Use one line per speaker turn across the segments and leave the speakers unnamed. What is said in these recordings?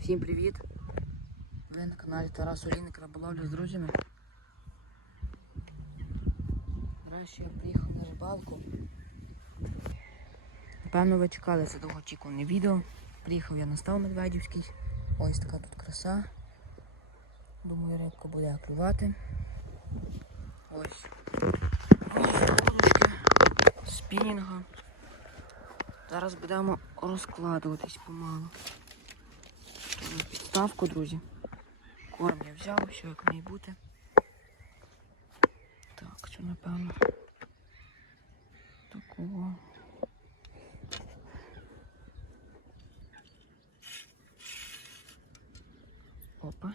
Всім привіт! Ви на каналі Тарас Олійник риболовлю з друзями. Нарешті я приїхав на рибалку. Напевно, ви чекали це довгоочікуване відео. Приїхав я на став Медведівський. Ось така тут краса. Думаю, рибка буде клювати. Ось. Ось спінінга. Зараз будемо розкладуватись помалу. На Підставку, друзі. Корм я взяв, все як має бути. Так, що напевно. Такого. Опа.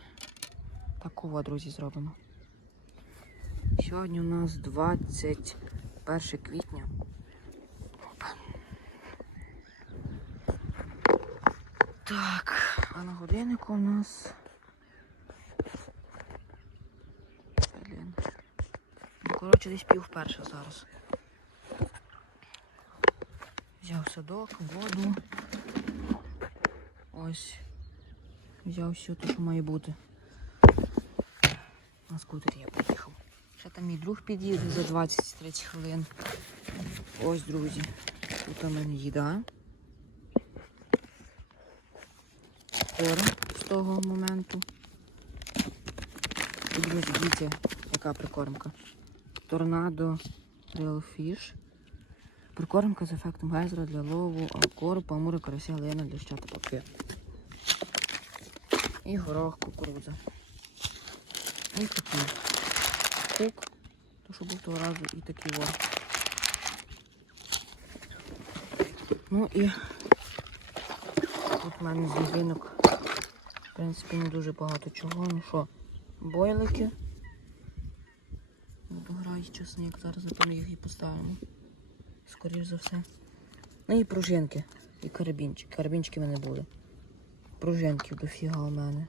Такого, друзі, зробимо. Сьогодні у нас 21 квітня. Опа. Так, а на годиннику у нас. Блін. Ну, коротше, десь пів перша зараз. Взяв садок, воду. Ось. Взяв все те, що має бути. На скутері я поїхав. Ще там мій друг під'їде за 20-30 хвилин. Ось, друзі. Тут у мене їда. Корм з того моменту. І, друзі, дивіться, яка прикормка. Торнадо Real Fish. Прикормка з ефектом гейзера для лову, алкору, памури, карася, лина для щата папір. І горох кукурудза. І такий кук, то що був того разу, і такий вор. Ну і тут в мене з в принципі, не дуже багато чого. Ну що, бойлики. Дограє часник, зараз напевно їх і поставимо. Скоріше за все. Ну і пружинки, і карабінчики. Карабінчики в мене були. Пружинків дофіга у мене.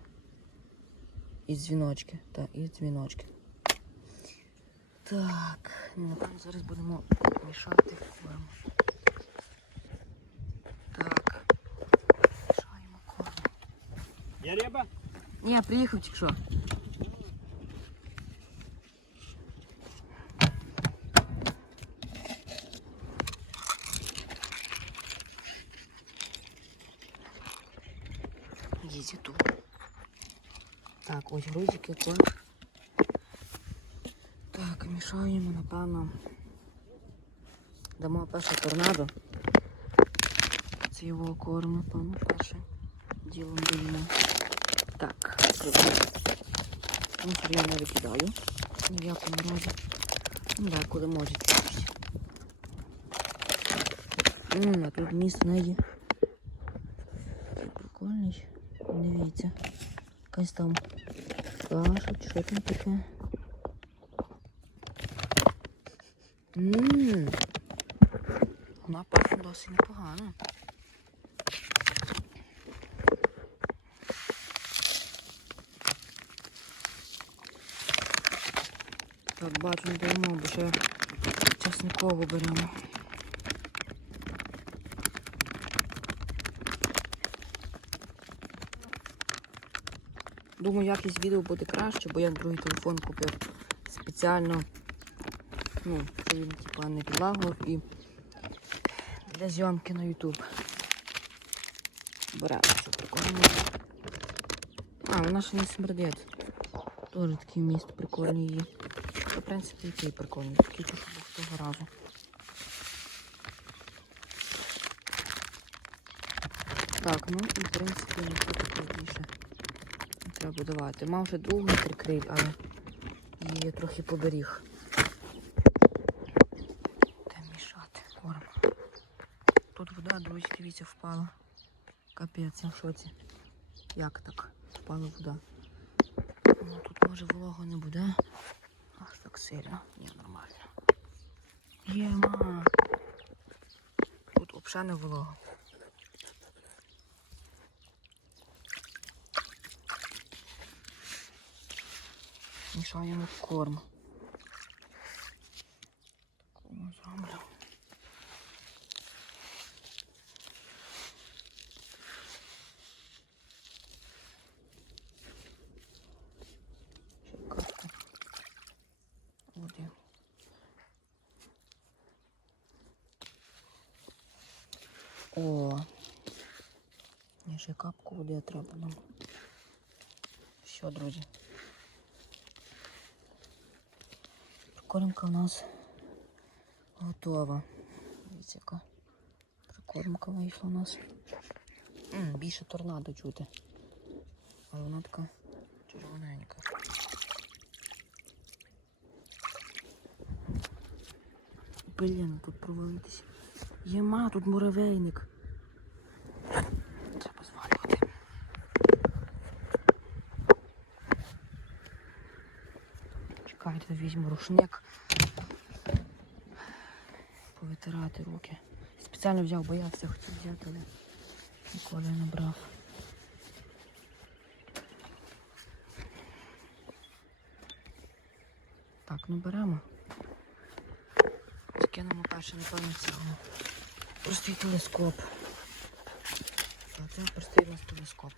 І дзвіночки. Так, і дзвіночки. Так, ну, напевно, зараз будемо мішати корм. Ні, приїхав тільки що. Їдь тут. Так, ось грузики корм. Так, мішаємо, напевно. Дамо перше торнадо. Це його корм, напевно, перше ділом даємо. Так, Мусор я не викидаю. Ні в якому разі. Ну да, коли. Ммм, а тут міст не є. Такий прикольний. Дивіться. Якась там каша, що там таке. Ммм. Вона пахне досить непогано. Так, бачу, не даємо, бо ще часникову беремо. Думаю, якість відео буде краще, бо я другий телефон купив спеціально, ну, що він типа не підлагував і для зйомки на YouTube. Беремо цю прикольну. А, вона ще не смердить. Теж такий міст прикольний є. В принципі, який прикольний. Такий що був разу. Так, ну і в принципі такого більше треба давати. Мав вже другу прикрив, але її трохи поберіг. Де мішати корм. Тут вода, друзі, дивіться, впала. Капець, я в шоці. Як так? Впала вода. Ну, тут може волого не буде. Ах, так сильно. Ні. Єма. Тут взагалі не волого. Мішаємо корм. Такого зроблю. О. Мені ще капку води треба нам. Що, друзі? Прикормка у нас готова. Дивіться, яка прикормка вийшла у нас. М, більше торнадо чути. Але вона така червоненька. Блін, тут провалитися. Єма, тут муравейник. Треба звалювати. Чекайте, візьму рушник. Повитирати руки. Спеціально взяв, боявся, хотів взяти, але ніколи не брав. Так, ну беремо. Перше, напевно, цього. Простий телескоп. Це простий у нас телескоп.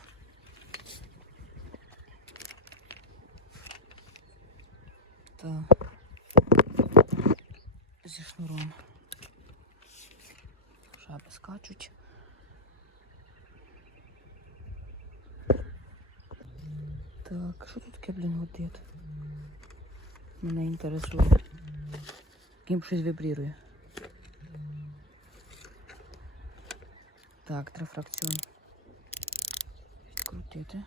Так. Зі шнуром. Жаби скачуть. Так, що тут таке, блін, гудить? Мене інтересує. Ким щось вибрірує. Так, треба фракціон. Відкрутити.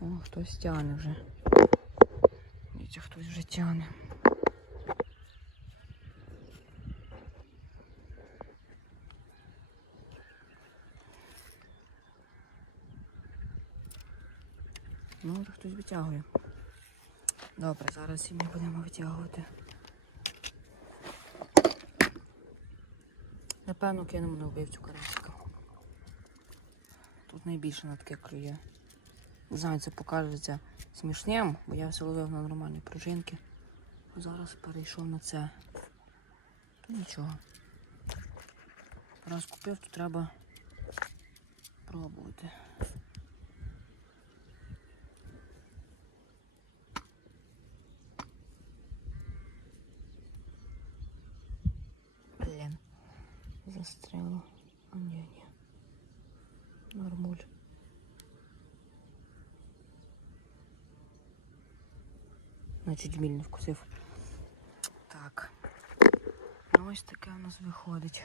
О, хтось тяне вже. Дивіться, хтось вже тяне. Ну, хтось витягує. Добре, зараз і ми будемо витягувати. Напевно, кинемо на вбивцю карасика. Тут найбільше на таке клює. Не знаю, це покажеться смішним, бо я все ловив на нормальні пружинки. Зараз перейшов на це. Тут нічого. Раз купив, то треба пробувати. Застряло. А ні, ні. Нормуль. Значить, жміль не вкусив. Так. Ну, ось таке у нас виходить.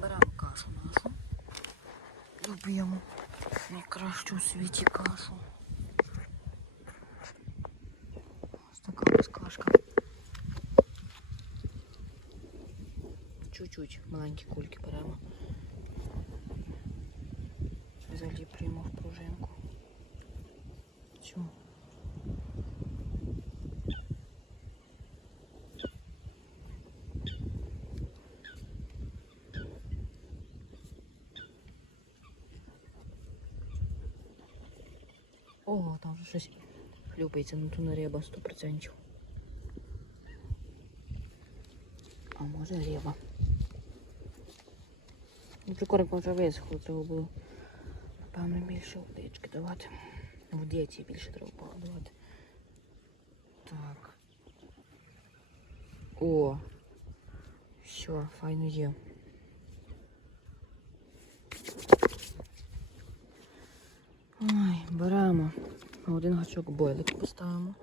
Беремо кашу нашу. Доб'ємо найкращу у світі кашу. Чуть-чуть маленькі кульки беремо. Заліплюємо в пружинку. Цю. Ого, там вже щось хлюпається, ну то не риба 100%. А може риба. Ну, прикорм вже висохло, треба було, напевно, більше водички давати. Водиці більше треба було давати. Так. О! Що, файно є. Ой, беремо. Один гачок бойлик поставимо.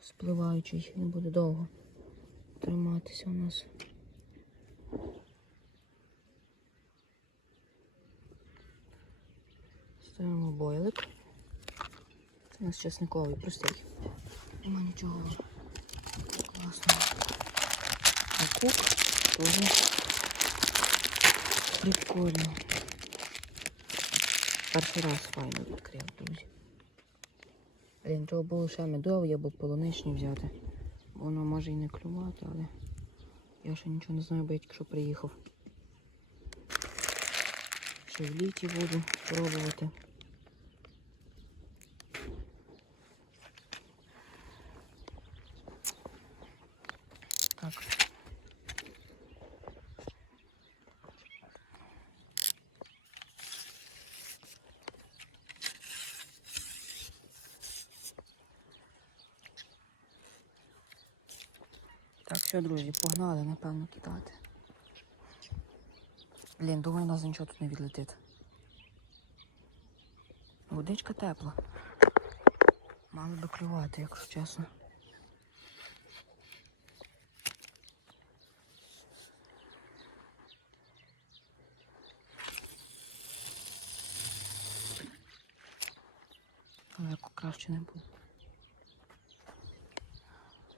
Спливаючий, він буде довго триматися у нас. Ставимо бойлик. Це у нас чесниковий, простий. Нема нічого класного. А кук теж прикольно. Перший раз файно відкрив, друзі. Блін, треба було ще медовий або полуничний взяти. Воно може і не клювати, але я ще нічого не знаю, бо я тільки що приїхав ще в літі буду пробувати. Так. Так, все, друзі, погнали, напевно, кидати. Блін, думаю, у нас нічого тут не відлетить. Водичка тепла. Мало би клювати, якщо чесно. Далеко краще не буде.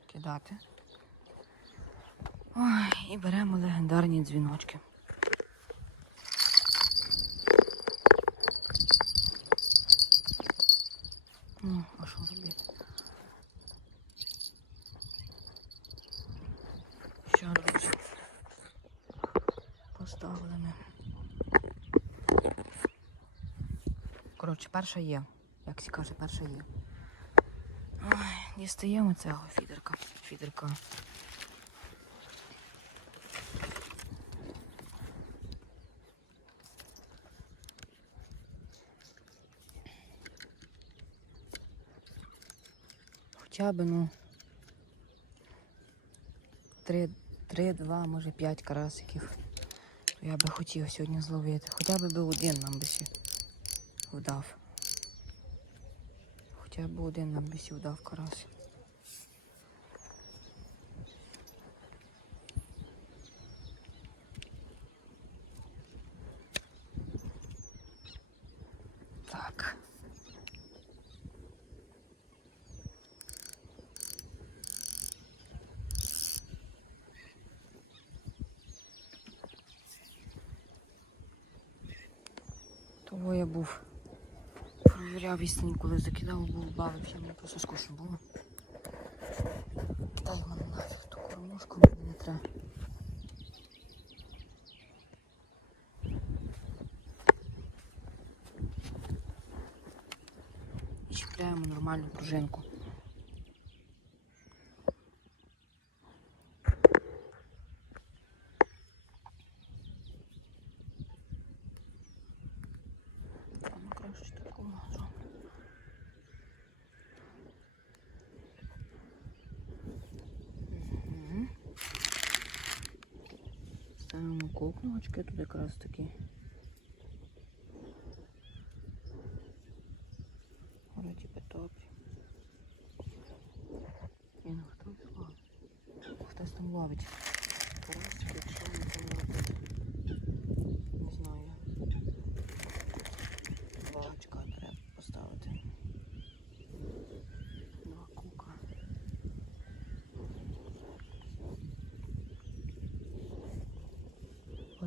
Кидати. Ой, і беремо легендарні дзвіночки. Ну, а що робити? Що, друзі? Поставили ми. Коротше, перша є. Як всі каже, перша є. Ой, дістаємо цього фідерка. Фідерка. Хоча б, ну. Три, три, два, може п'ять карасиків. Я би хотів сьогодні зловити. Хоча б би один нам би вдав. Хоча б один нам би вдав карась. Так. Був. Провіряв істині, коли закидав, був бавився, мені просто скучно було. Дай мене нафіг ту кормушку, мені не треба. І чіпляємо нормальну пружинку. Там краще таку можу. Мгм. Ставимо кокночки тут якраз таки. Вроді би добре. І ну ловить. Хтось там ловить. Карасики, що вони там роблять? Не знаю. Балачка треба поставити. Два кука.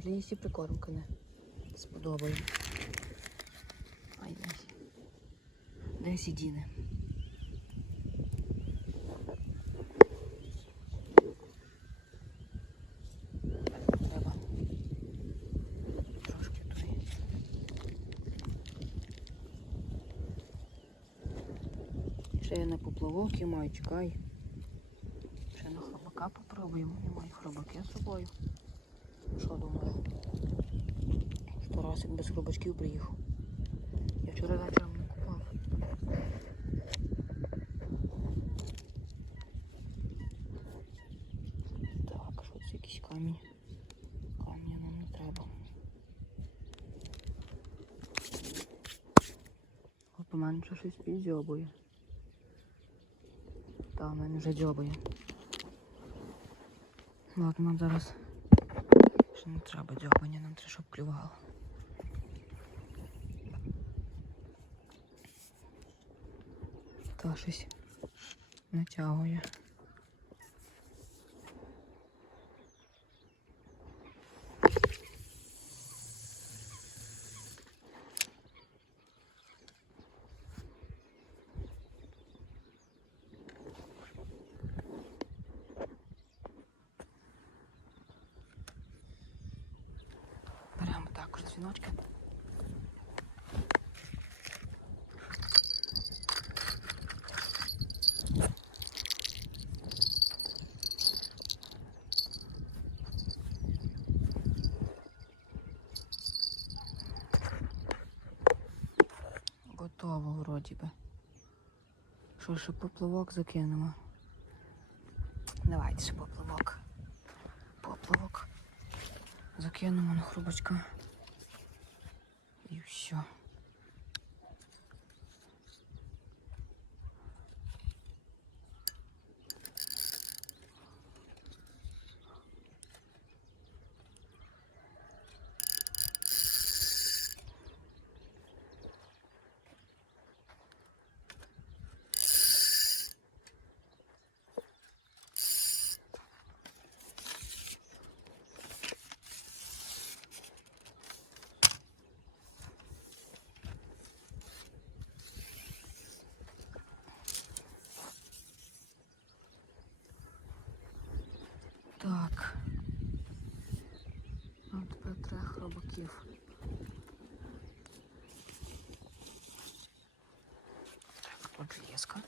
Їсти прикормки не сподобає. Ай, десь. Десь і діне. Ще я на поплавок і маю, чекай. Ще на хробака попробуємо. Я маю хробаки з собою. Що думаю? Тарасик без хробачків приїхав. Я вчора вечором не купав. Так, що це якийсь камінь? Каміння нам не треба. Мене вже щось підзьобує. Та, в мене вже дзьобує. Ладно, нам зараз ще не треба дзьобання, нам треба, щоб клювало. Та щось натягує. Беремо також дзвіночки. Готово. Що ще поплавок закинемо. Давайте ще поплавок. Поплавок. Закинемо на хрубочка. Так. Нам тепер треба хробаків. Так, от железка.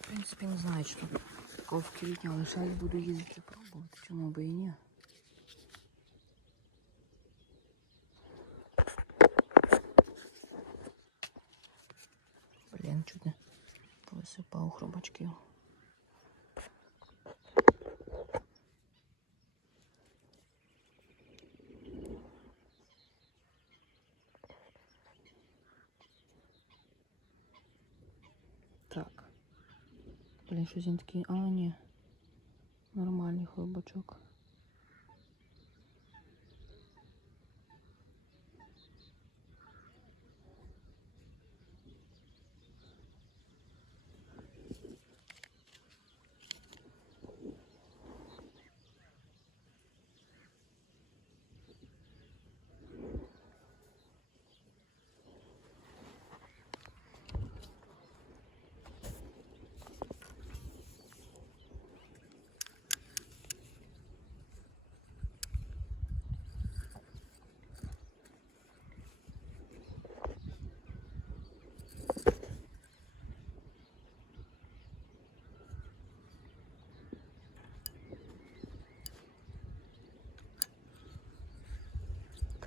В принципі, не знаю, що такого в квітні, але ще буду їздити пробувати. Чому би і ні? Щось він такий. А, ні. Нормальний хлопочок.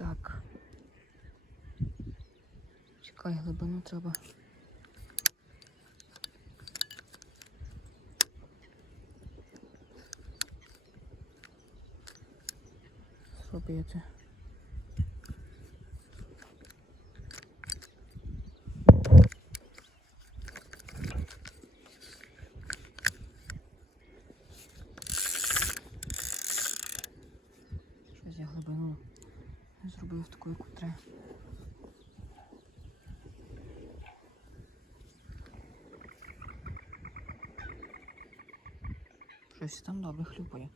Так. Чекай, глибину треба. Зробити. Щось я глибину не зробив таку, яку треба. Щось там добре хлюпає.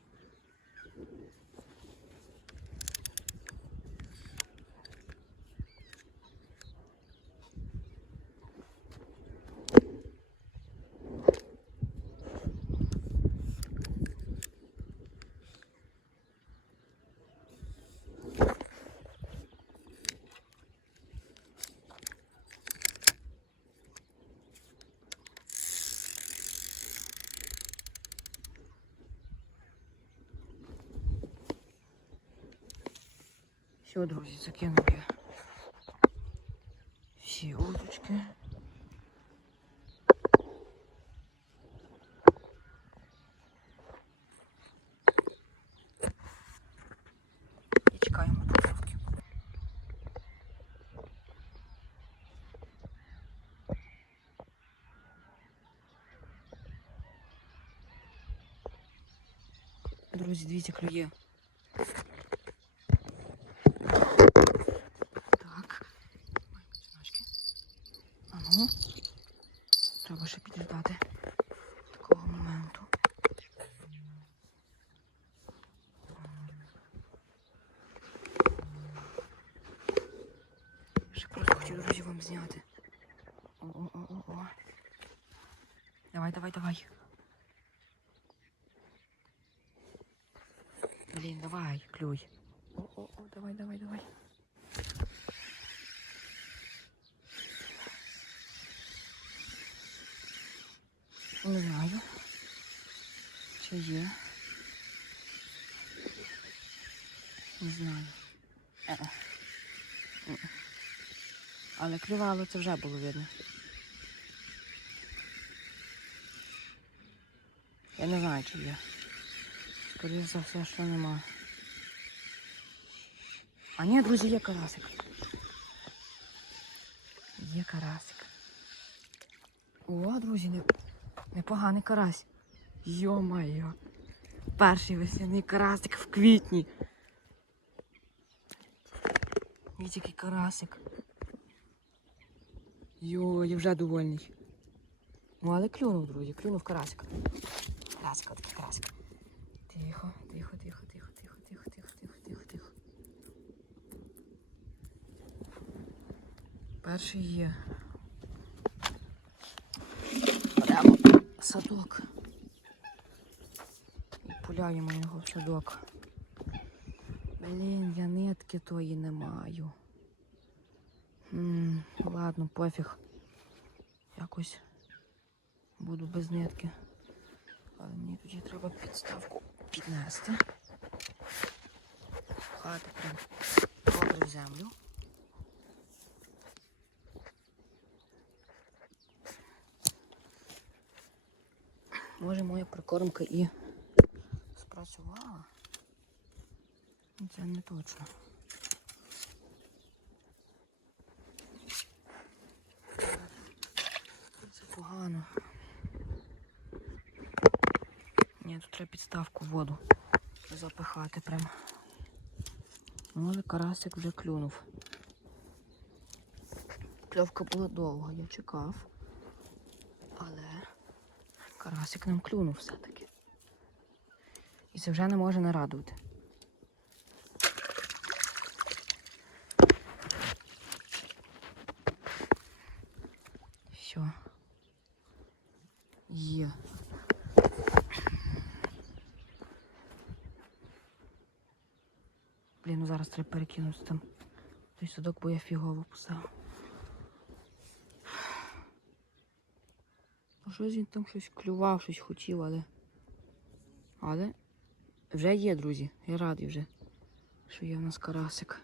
Все, друзі, закинув я всі удочки. І чекаємо поправки. Друзі, дивіться, клює. хотів, друзі, вам зняти. О-о-о-о. Давай, давай, давай. Блін, давай, клюй. О-о-о, давай, давай, давай. Не знаю. Чи є? Не знаю. Е-е. Але клювало це вже було видно. Я не знаю, чи є. Скоріше за все, що нема. А ні, друзі, є карасик. Є карасик. О, друзі, не, непоганий карась. Йо-моє. Перший весняний карасик в квітні. Дивіться, який карасик. Йо, я вже довольний. Ну, але клюнув, друзі, клюнув карасик. Карасик, такий карасик. Тихо, тихо, тихо, тихо, тихо, тихо, тихо, тихо, тихо, тихо. Перший є. Беремо садок. І пуляємо його в садок. Блін, я нитки тої не маю. М, ладно, пофіг. Якось буду без нитки. Але мені тоді треба підставку піднести. Пхати прям добре в землю. Може моя прикормка і спрацювала. Це не точно. Це погано. Ні, тут треба підставку в воду запихати прям. Може карасик вже клюнув. Кльовка була довга, я чекав. Але карасик нам клюнув все-таки. І це вже не може нарадувати. Все. Є. Блін, ну зараз треба перекинути там. Той садок, бо я фігово писав. Ну щось він там щось клював, щось хотів, але. Але вже є, друзі. Я радий вже, що є в нас карасик.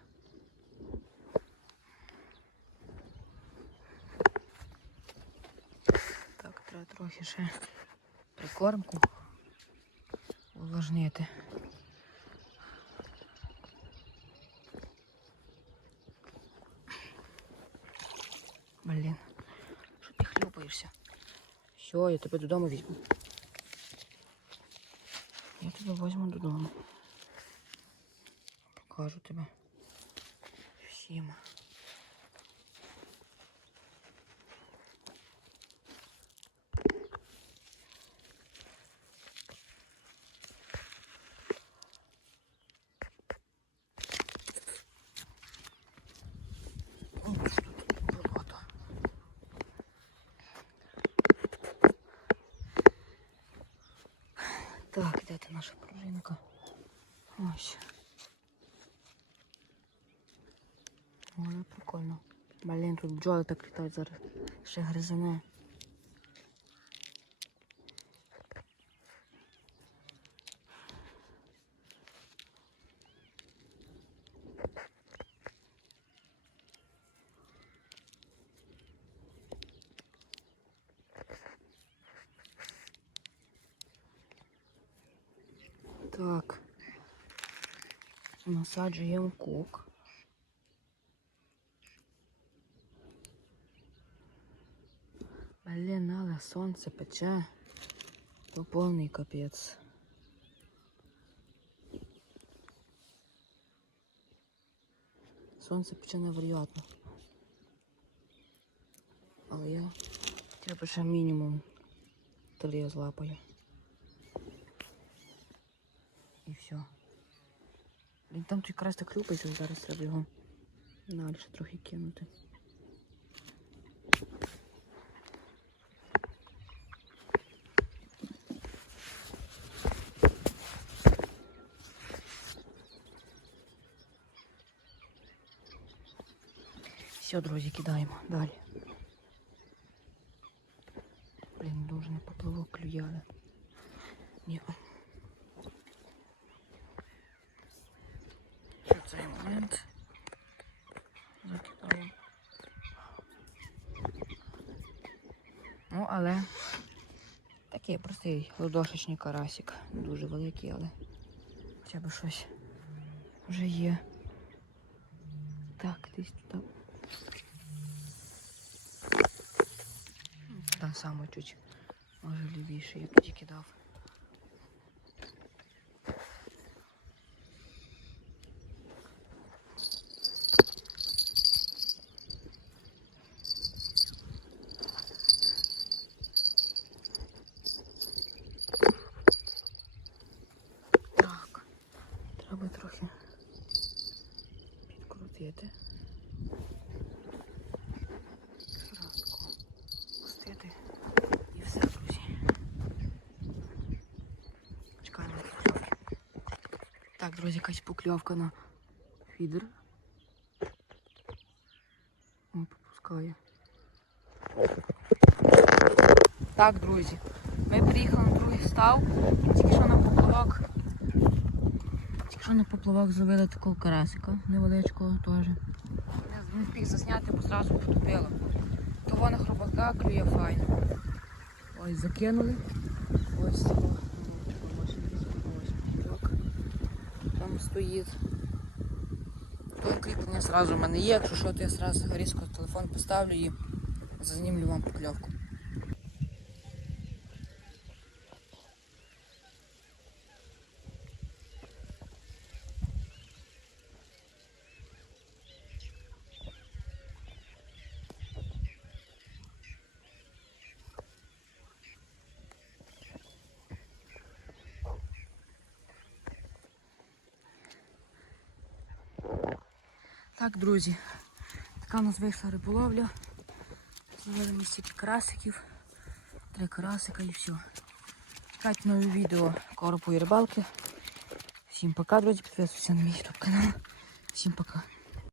Так, треба трохи ще прикормку увлажнити. Блін, що ти хлюпаєшся? Все, я тебе додому візьму. Я тебе візьму додому. Покажу тебе всім. Ось тут болото. Так, де ти наша пружинка? Ось. Вона прикольно. Блін, тут бджоли так літають зараз. Ще гризане. Так. Насаджуємо кук. Блін, але сонце пече. То повний капець. Сонце пече невероятно. Але я треба ще мінімум три злапаю. І все. Блін, там той красти хлюпається, зараз треба його далі трохи кинути. Все, друзі, кидаємо далі. Блін, дуже не поплавок клює. Ні. Цей момент. Закидаємо. Ну, але Такий простий ладошечний карасик. Дуже великий, але хоча б щось вже є. Так, десь тут. Саме чуть, можливіше, як тільки дав. Так, треба трохи підкрутити. Разку пустити і все, друзі. Чекаємо покльовки. Так, друзі, якась покльовка на фідер. О, попускає. Так, друзі, ми приїхали на другий став. Тільки що на поплавок. Тільки що на поплавок зловили такого карасика невеличкого теж. Не, встиг засняти, бо зразу потопило. Того на хробака клює файно. Ось закинули. Ось поплавок. Там стоїть. То кріплення одразу в мене є, якщо що, то я одразу різко телефон поставлю і зазнімлю вам покльовку. Так, друзі, така у нас вийшла риболовля. Зловили ми стільки карасиків, три карасика і все. Чекайте нові відео коропової рибалки. Всім пока, друзі, підписуйтесь на мій YouTube канал. Всім пока.